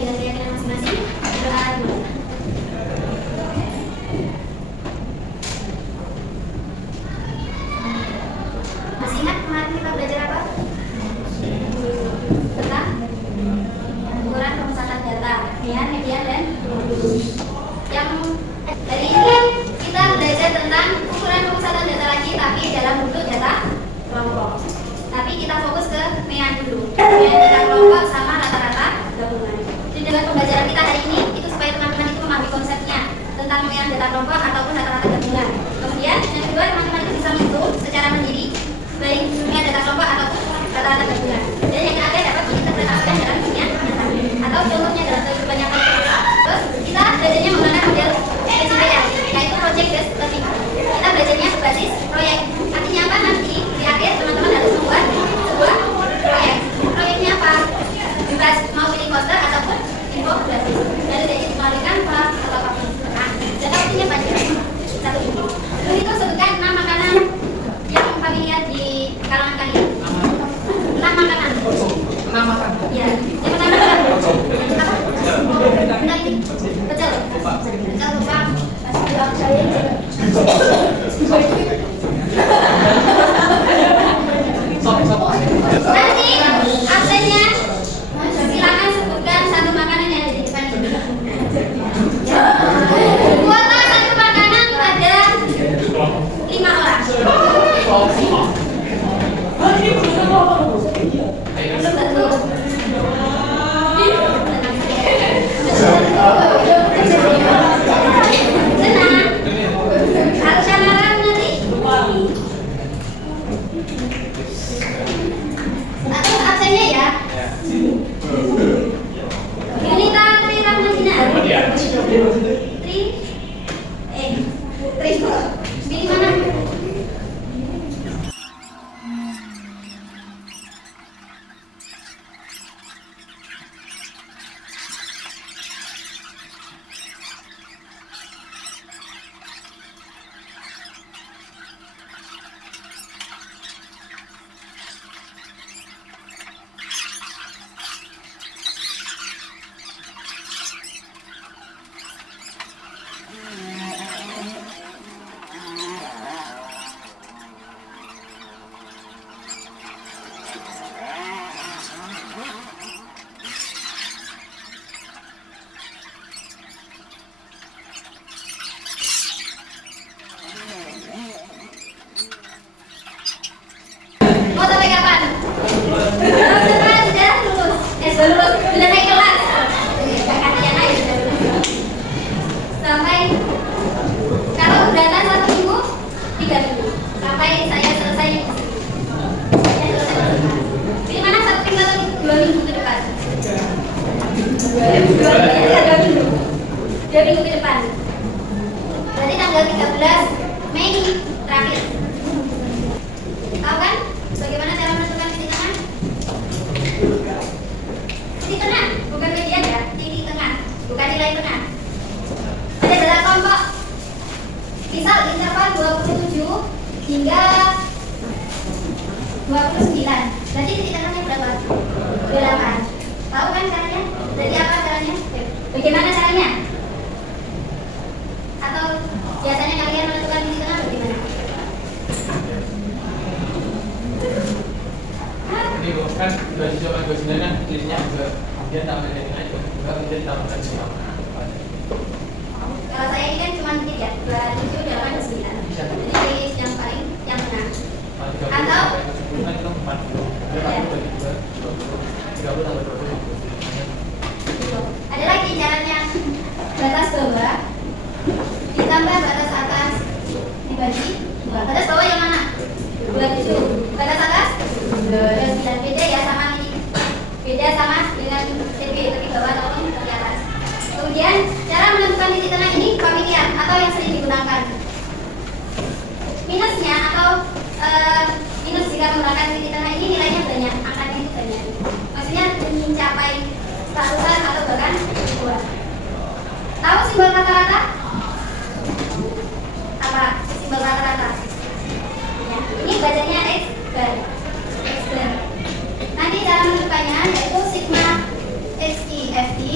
dengan keyakinan masing-masing. Berdoa dulu. Masih ingat kemarin kita belajar apa? Tentang ukuran pemusatan data, median, dan yang dari ini kita belajar tentang ukuran pemusatan data lagi, tapi dalam bentuk data kelompok. Tapi kita fokus ke mean dulu, mean data kelompok sama rata-rata gabungan. Jadi dengan pembelajaran kita hari ini itu supaya teman-teman itu memahami konsepnya tentang mean data kelompok ataupun rata-rata gabungan. Kemudian yang kedua, teman-teman itu bisa menghitung secara mandiri baik mean data kelompok ataupun rata-rata gabungan. Dan yang ketiga dapat diinterpretasikan dalam dunia nyata atau contohnya dalam kehidupan nyata. Terus kita belajarnya menggunakan model PCBL, yaitu project based learning. Kita belajarnya berbasis proyek. Artinya apa? Nanti di akhir teman-teman harus membuat sebuah proyek. Proyeknya apa? Bebas mau pilih poster ataupun infografis. Dan tidak dikeluarkan atau apapun. Nah, data waktunya panjang. Satu ini. Lalu itu sebutkan 6 makanan yang familiar di kalangan kalian. 6 makanan. 6 makanan. Ya. Yang pertama apa? Benar ini. Betul. Betul lupa. Nanti absennya silakan sebutkan satu makanan yang ada di depan ini. Kuota satu makanan ada 5 orang. Tenang. Harus samaran nanti. Atau absennya ya. Yunita Tri Rahmadina. Tri pilih mana? Mau sampai kapan? Sudah lulus. Sudah lulus. Sudah naik kelas. Kata yang naik sudah lulus. Sampai kalau datang 1 minggu, 3 minggu. Sampai saya selesai. Pilih mana 1 minggu atau 2 minggu ke depan? 2 minggu. 2 minggu ke depan. Berarti tanggal 13 Mei terakhir. Tahu kan? Bagaimana cara menentukan titik tengah? Titik tengah, bukan median ya, titik tengah, bukan nilai tengah. Ada data kelompok. Misal interval 27 hingga 29. Berarti titik tengahnya berapa? 8. Tahu kan caranya? Jadi apa caranya? Bagaimana caranya? Atau biasanya kalian menentukan titik tengah bagaimana? Ini kan 27 kan pilihnya ke kemudian tambah dengan aja kemudian tambahkan sama. Kalau saya ini kan cuma dikit ya, 27, 8, 29. Jadi yang paling yang menang. Atau kan itu 40. ada lagi caranya, batas bawah ditambah batas atas dibagi 2. Batas bawah yang mana? 27. Batas atas 29. Beda ya sama ini. Beda sama dengan tepi bawah ataupun tepi atas. Kemudian cara menentukan titik tengah ini familiar atau yang sering digunakan. Minusnya atau minus jika menggunakan titik tengah ini nilainya banyak, angkanya itu banyak. Maksudnya mencapai ratusan atau bahkan ribuan. Tahu simbol rata-rata? Apa simbol rata-rata? Ya, ini bacanya X bar. X bar. Nanti cara menentukannya yaitu sigma XI FI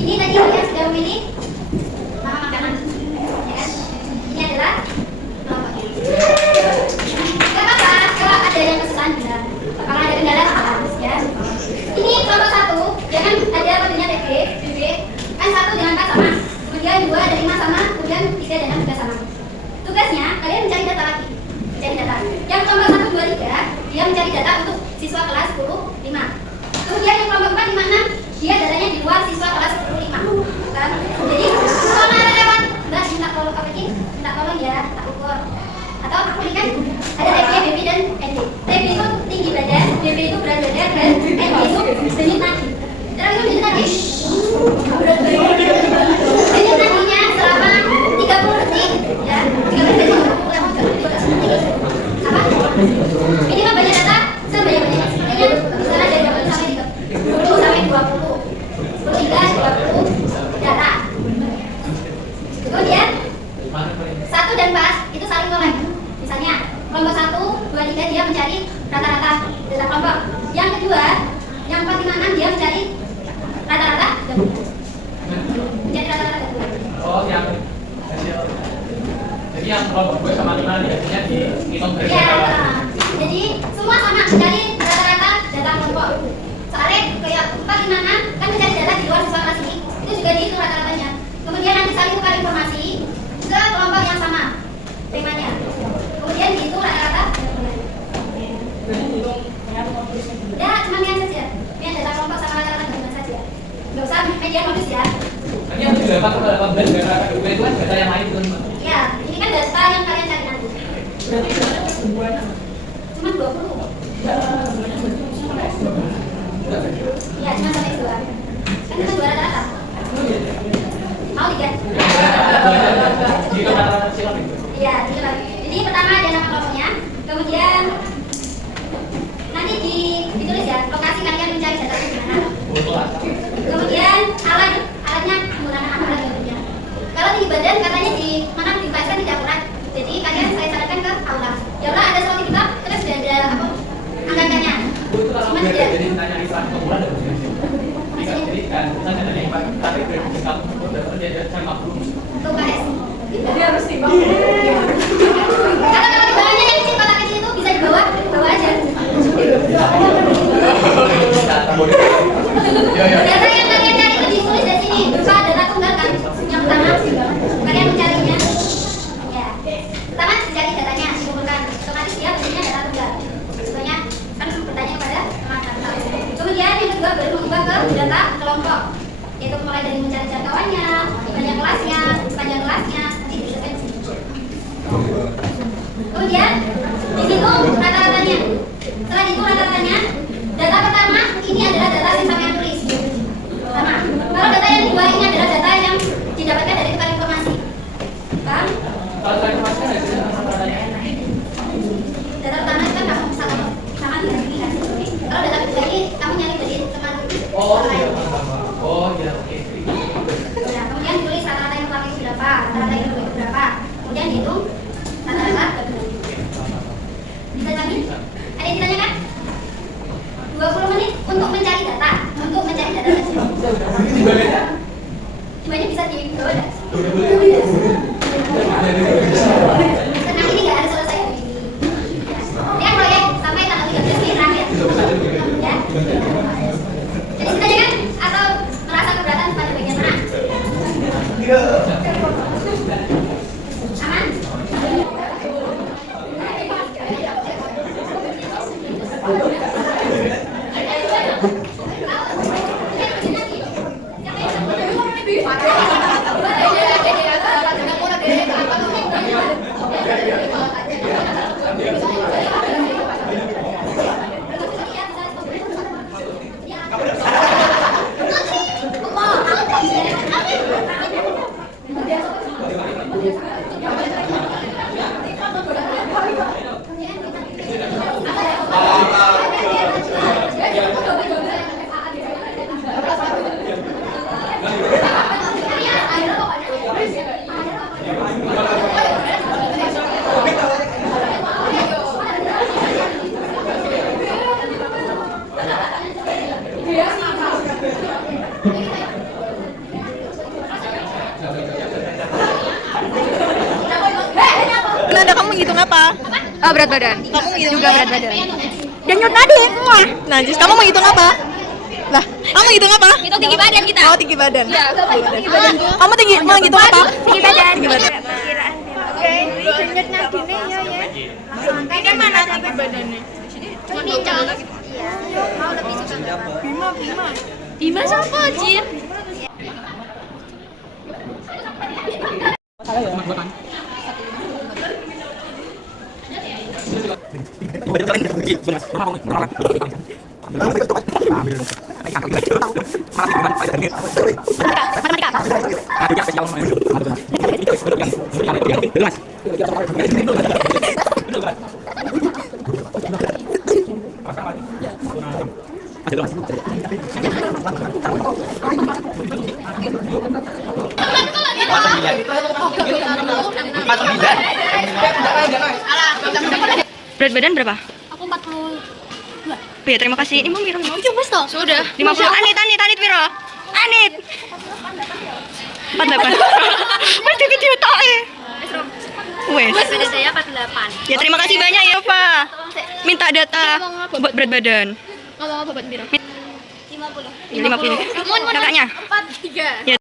Ini tadi yang sudah memilih nama makanan, ya kan? Ini adalah kelompoknya. Gak apa-apa kalau ada yang kesusahan bilang. Kalau ada kendala apa, ya. Ini kelompok 1, jangan ada kodenya TB, BB. Kan 1 dengan 4 sama. Kemudian 2 ada 5 sama, kemudian 3 dan 6 juga sama. Tugasnya kalian mencari data lagi, mencari data. Yang kelompok 1, 2, 3 dia mencari data untuk siswa kelas 10, 5. Kemudian yang kelompok 4, 5, 6 dia datanya di luar siswa kelas 10, 5 kan? Jadi kalau ada lewat mbak minta tolong apa ini? Minta tolong ya, tak ukur atau aku ini kan ada TB, BB dan ND. TB itu tinggi badan, BB itu berat badan dan ND itu denyut nadi. Terus itu denyut nadi denyut nadinya selama 30 detik ya, 30 detik apa? Ini kan banyak data, sebanyak-banyaknya misalnya dari 20 sampai 20 hingga 20 data. Kemudian 1 dan 4 itu saling nolak. Misalnya kelompok 1, 2, 3 dia mencari rata-rata data kelompok. Yang kedua, yang 4, 5, 6 dia mencari rata-rata gabungan. Mencari rata-rata gabungan. Oh, yang hasil. Jadi yang kelompok gue sama 5 biasanya dihitung dari Ya, jadi semua sama mencari rata-rata data kelompok. Soalnya kayak 4, 5, 6 kan mencari data di luar siswa kelas ini, itu juga dihitung rata-ratanya. Kemudian nanti saling tukar informasi ke kelompok yang sama temanya. Kemudian dihitung rata-rata. Ya, cuma lihat saja. Lihat data kelompok sama rata-rata gabungan saja. Nggak usah media modus ya. Nanti yang 18 data kedua itu kan data yang lain itu. Ya, ini kan data yang kalian cari nanti. Berarti berapa? Cuma 20. Ya, cuma sampai 2. Kan kita 2 rata-rata. Mau 3? Itu rata-rata silap itu. Iya, jadi pertama ada nama kelompoknya, kemudian nanti ditulis ya lokasi kalian mencari data di mana. Kemudian alatnya menggunakan apa lagi. Kalau tinggi badan katanya di mana dibaca tidak akurat, jadi kalian saya sarankan ke aula. Ya Allah ada soal kita terus sudah ada apa angka-angkanya. Itu kalau Cuma beda tidak. jadi tanya Islam ke bulan ada jadi kan kita tanya Iman tapi dari kamu udah dia sama belum. Tuh KS. Jadi harus timbang. Kalau timbangannya yang kecil kotak kecil itu bisa dibawa aja. Data yang kalian cari itu ditulis di sini berupa data tunggal kan. Yang pertama kalian mencarinya. Ya. Pertama dicari datanya dikumpulkan. Otomatis dia bentuknya data tunggal. Contohnya kan bertanya kepada teman-teman. Kemudian yang kedua baru mengubah ke data kelompok. Yaitu mulai dari mencari jangkauannya, panjang kelasnya, nanti diselesaikan di sini. Kemudian dihitung rata-ratanya. Setelah dihitung rata-ratanya, data ini adalah data yang sampean tulis. Sama. Kalau data yang kedua ini adalah data yang didapatkan dari tukar informasi. Paham? Kalau saya kemarin ada sih datanya. Data pertama itu kan kamu sama dengan ini kan. Kalau data kedua ini kamu nyari dari teman. Oh iya. Oh iya, oke. Nah, kemudian tulis rata-rata yang terpakai itu berapa, rata-rata yang terpakai itu berapa. Kemudian hitung rata-rata. Bisa kami? Ada yang ditanyakan? 20 menit untuk mencari data. Untuk mencari data saja. Semuanya bisa dibawa enggak? Tenang, ini nggak harus selesai hari ini. Ini kan proyek sampai tanggal 13 Mei terakhir. Ya. Jadi ditanyakan atau merasa keberatan pada bagian mana? Aman? Nanda, kamu menghitung apa? Oh, berat badan. Kamu menghitung Juga berat badan. Dan nyut tadi. Wah. Najis, kamu menghitung apa? Lah, kamu menghitung apa? Itu tinggi badan kita. Oh, tinggi badan. Iya, tinggi badan. Kamu tinggi menghitung apa? Tinggi badan. Tinggi badan. Ini mana tinggi badannya? Ini cowok. Iya. Mau lebih suka. Bima siapa, Jin? Berat badan berapa? Aku 42. Ya, terima kasih. Ini mau Wiro. Sudah. 50. Anit, Wiro. Anit. 48. Masih kecil tak Wes. Beda saya 48. Ya, terima kasih banyak ya, Pak. Minta data buat berat badan. Ngomong bobot biru. 50. 50. Kakaknya. 43. Ya.